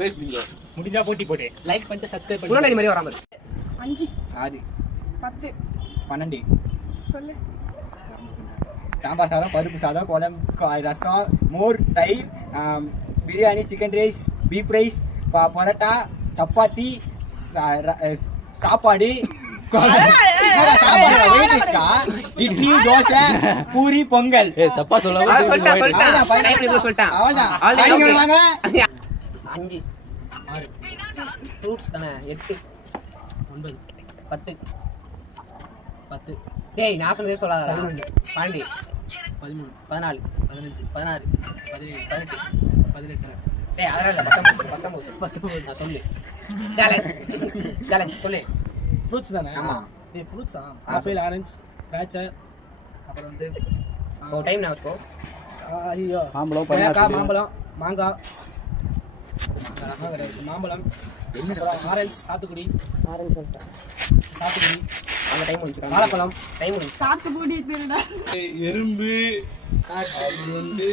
Suresh Bingo முடிஞ்சா போட்டி போடு. லைக் பண்ணிட்டு சப்ஸ்கிரைப் பண்ணு. புறநடி மாதிரி வராம 5 6 10 12 சொல்லு. சாம்பார் சாதம், பருப்பு சாதம், குழம்பு, ரசம், மோர், தயிர், biryani, chicken rice, beef rice, parotta, chapati, சாப்பாடு, இட்லி, தோசை, பூரி, பொங்கல். தப்பா சொல்லிட்டேன். 5 ஃப்ரூட்ஸ் தானே 8 9 10 10 டேய் நான் சொன்னதே சொல்லாதடா 12 13 14 15 16 17 18 18 டேய் அதெல்லாம் இல்ல 19 நான் சொல்லு சேலஞ்ச் சொல்லு ஃப்ரூட்ஸ் தானே? ஆமா. இது ஃப்ரூட்ஸா? ஆப்பிள், ஆரஞ்சு, திராட்சை, அப்புறம் வந்து ஓ டைம் நான் வச்சுக்கோ. ஐயோ மாம்பழம், பைனாப்பிள், மாம்பழம், மாங்காய், மாம்பழம், ஆரஞ்சு, சாத்துக்குடி, சாத்துக்குடி, அந்த டைம் முடிஞ்சிடும். வாழைப்பழம், டைம் முடிஞ்சு. சாத்துக்குடி திருடா. எறும்பு, அது வந்து